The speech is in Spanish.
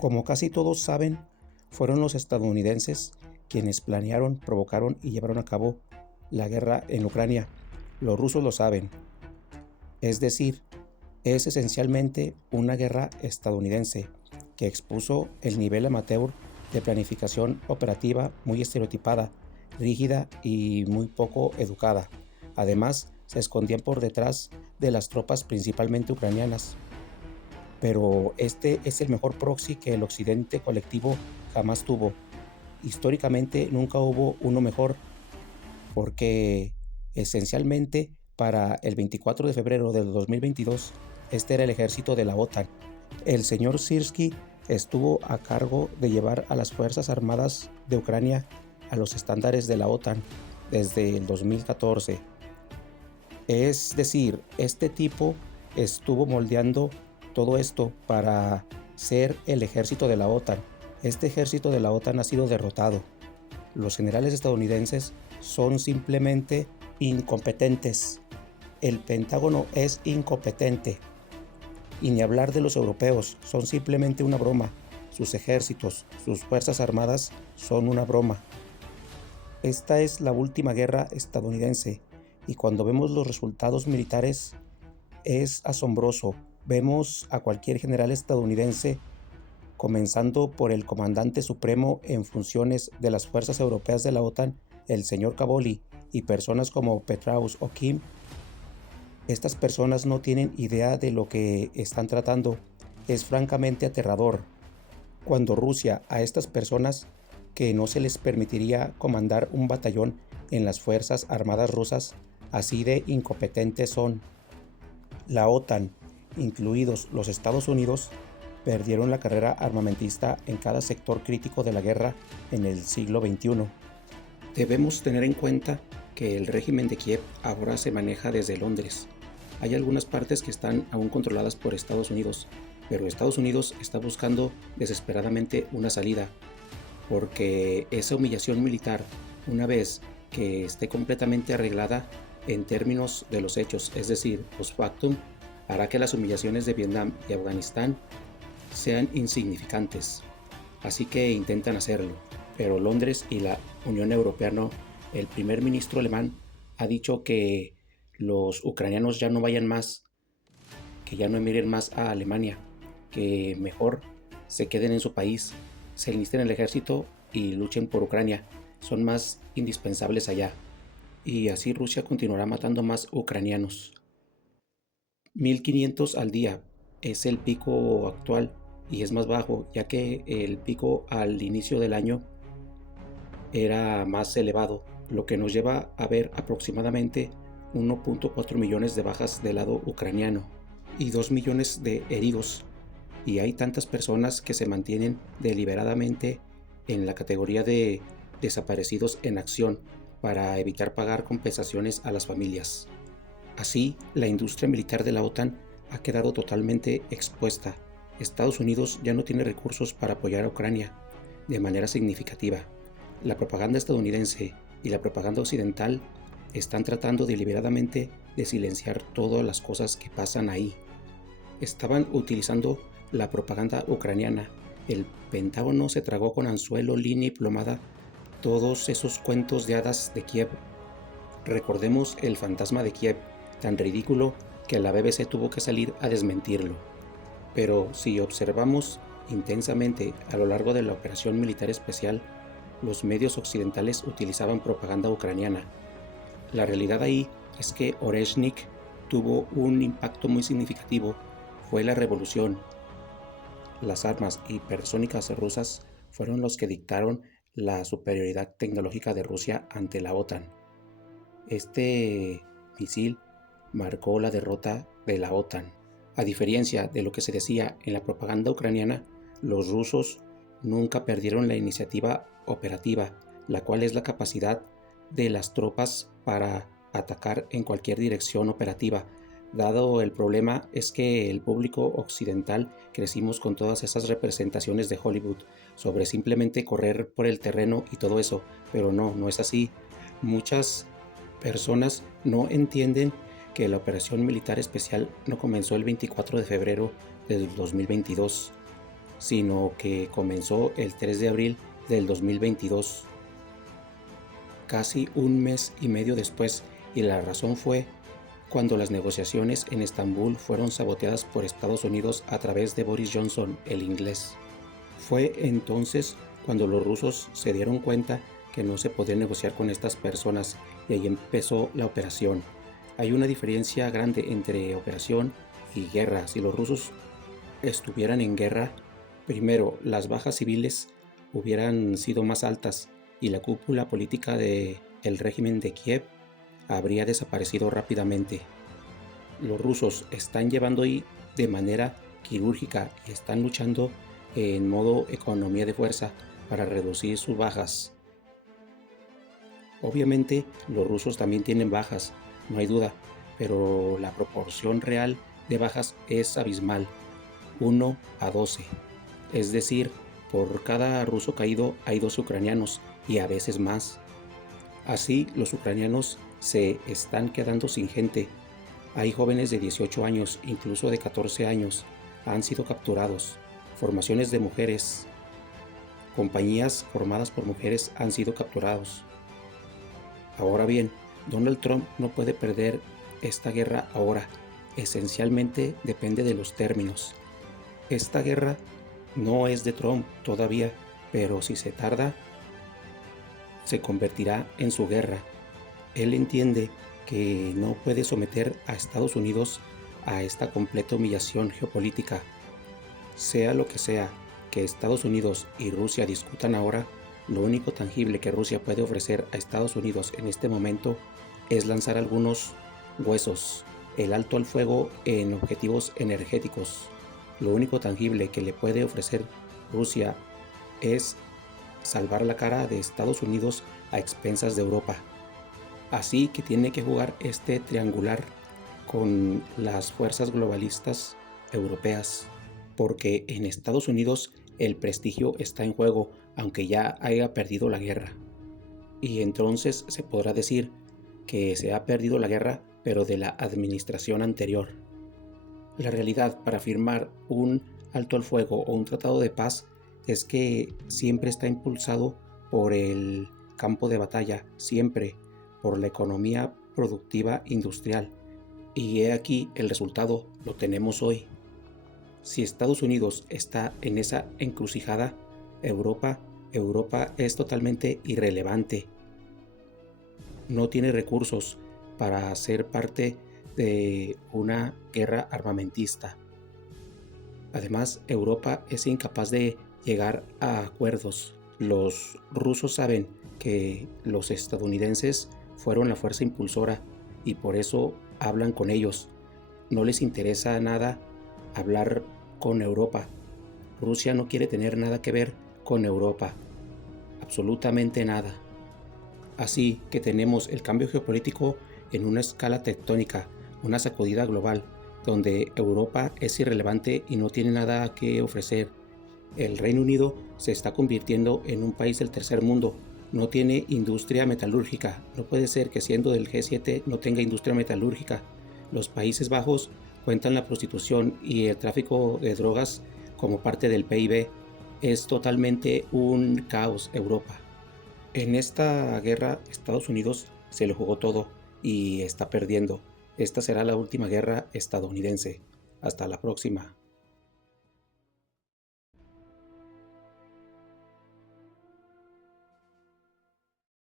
Como casi todos saben, fueron los estadounidenses quienes planearon, provocaron y llevaron a cabo la guerra en Ucrania. Los rusos lo saben. Es decir, es esencialmente una guerra estadounidense que expuso el nivel amateur de planificación operativa muy estereotipada, rígida y muy poco educada. Además, se escondían por detrás de las tropas principalmente ucranianas. Pero este es el mejor proxy que el occidente colectivo jamás tuvo. Históricamente nunca hubo uno mejor, porque esencialmente para el 24 de febrero del 2022, este era el ejército de la OTAN. El señor Sirski estuvo a cargo de llevar a las Fuerzas Armadas de Ucrania a los estándares de la OTAN desde el 2014. Es decir, este tipo estuvo moldeando todo esto para ser el ejército de la OTAN. Este ejército de la OTAN ha sido derrotado. Los generales estadounidenses son simplemente incompetentes. El Pentágono es incompetente. Y ni hablar de los europeos, son simplemente una broma. Sus ejércitos, sus fuerzas armadas son una broma. Esta es la última guerra estadounidense y cuando vemos los resultados militares es asombroso. Vemos a cualquier general estadounidense, comenzando por el comandante supremo en funciones de las fuerzas europeas de la OTAN, el señor Cavoli, y personas como Petraeus o Kim. Estas personas no tienen idea de lo que están tratando. Es francamente aterrador. Cuando Rusia a estas personas que no se les permitiría comandar un batallón en las Fuerzas Armadas rusas, así de incompetentes son. La OTAN, incluidos los Estados Unidos, perdieron la carrera armamentista en cada sector crítico de la guerra en el siglo XXI. Debemos tener en cuenta que el régimen de Kiev ahora se maneja desde Londres. Hay algunas partes que están aún controladas por Estados Unidos, pero Estados Unidos está buscando desesperadamente una salida, porque esa humillación militar, una vez que esté completamente arreglada en términos de los hechos, es decir, post factum, hará que las humillaciones de Vietnam y Afganistán sean insignificantes. Así que intentan hacerlo, pero Londres y la Unión Europea no. El primer ministro alemán ha dicho que los ucranianos ya no vayan más, que ya no emigren más a Alemania, que mejor se queden en su país, se enlisten en el ejército y luchen por Ucrania. Son más indispensables allá. Y así Rusia continuará matando más ucranianos. 1500 al día es el pico actual y es más bajo, ya que el pico al inicio del año era más elevado, lo que nos lleva a ver aproximadamente 1.4 millones de bajas del lado ucraniano y 2 millones de heridos. Y hay tantas personas que se mantienen deliberadamente en la categoría de desaparecidos en acción para evitar pagar compensaciones a las familias. Así, la industria militar de la OTAN ha quedado totalmente expuesta. Estados Unidos ya no tiene recursos para apoyar a Ucrania de manera significativa. La propaganda estadounidense y la propaganda occidental están tratando deliberadamente de silenciar todas las cosas que pasan ahí. Estaban utilizando la propaganda ucraniana. El Pentágono se tragó con anzuelo, línea y plomada todos esos cuentos de hadas de Kiev. Recordemos el fantasma de Kiev, tan ridículo que la BBC tuvo que salir a desmentirlo. Pero si observamos intensamente a lo largo de la operación militar especial, los medios occidentales utilizaban propaganda ucraniana. La realidad ahí es que Oreshnik tuvo un impacto muy significativo. Fue la revolución. Las armas hipersónicas rusas fueron los que dictaron la superioridad tecnológica de Rusia ante la OTAN. Este misil marcó la derrota de la OTAN. A diferencia de lo que se decía en la propaganda ucraniana, los rusos nunca perdieron la iniciativa operativa, la cual es la capacidad de las tropas para atacar en cualquier dirección operativa. Dado el problema es que el público occidental crecimos con todas esas representaciones de Hollywood sobre simplemente correr por el terreno y todo eso, pero no es así. Muchas personas no entienden que la operación militar especial no comenzó el 24 de febrero del 2022. sino que comenzó el 3 de abril del 2022, casi un mes y medio después, y la razón fue cuando las negociaciones en Estambul fueron saboteadas por Estados Unidos a través de Boris Johnson, el inglés. Fue entonces cuando los rusos se dieron cuenta que no se podía negociar con estas personas y ahí empezó la operación. Hay una diferencia grande entre operación y guerra. Si los rusos estuvieran en guerra, primero las bajas civiles hubieran sido más altas y la cúpula política del régimen de Kiev habría desaparecido rápidamente. Los rusos están llevando ahí de manera quirúrgica y están luchando en modo economía de fuerza para reducir sus bajas. Obviamente los rusos también tienen bajas, no hay duda, pero la proporción real de bajas es abismal, 1 a 12. Es decir, por cada ruso caído hay 2 ucranianos y a veces más. Así los ucranianos se están quedando sin gente. Hay jóvenes de 18 años, incluso de 14 años, han sido capturados. Formaciones de mujeres, compañías formadas por mujeres han sido capturados. Ahora bien, Donald Trump no puede perder esta guerra ahora. Esencialmente depende de los términos. Esta guerra no es de Trump todavía, pero si se tarda, se convertirá en su guerra. Él entiende que no puede someter a Estados Unidos a esta completa humillación geopolítica. Sea lo que sea que Estados Unidos y Rusia discutan ahora, lo único tangible que Rusia puede ofrecer a Estados Unidos en este momento es lanzar algunos huesos, el alto al fuego en objetivos energéticos. Lo único tangible que le puede ofrecer Rusia es salvar la cara de Estados Unidos a expensas de Europa. Así que tiene que jugar este triangular con las fuerzas globalistas europeas, porque en Estados Unidos el prestigio está en juego, aunque ya haya perdido la guerra. Y entonces se podrá decir que se ha perdido la guerra, pero de la administración anterior. La realidad para firmar un alto al fuego o un tratado de paz es que siempre está impulsado por el campo de batalla, siempre por la economía productiva industrial. Y he aquí el resultado, lo tenemos hoy. Si Estados Unidos está en esa encrucijada, Europa es totalmente irrelevante. No tiene recursos para ser parte de una guerra armamentista. Además, Europa es incapaz de llegar a acuerdos. Los rusos saben que los estadounidenses fueron la fuerza impulsora y por eso hablan con ellos. No les interesa nada hablar con Europa. Rusia no quiere tener nada que ver con Europa, absolutamente nada. Así que tenemos el cambio geopolítico en una escala tectónica, una sacudida global, donde Europa es irrelevante y no tiene nada que ofrecer. El Reino Unido se está convirtiendo en un país del tercer mundo. No tiene industria metalúrgica. No puede ser que siendo del G7 no tenga industria metalúrgica. Los Países Bajos cuentan la prostitución y el tráfico de drogas como parte del PIB. Es totalmente un caos Europa. En esta guerra Estados Unidos se lo jugó todo y está perdiendo. Esta será la última guerra estadounidense. Hasta la próxima.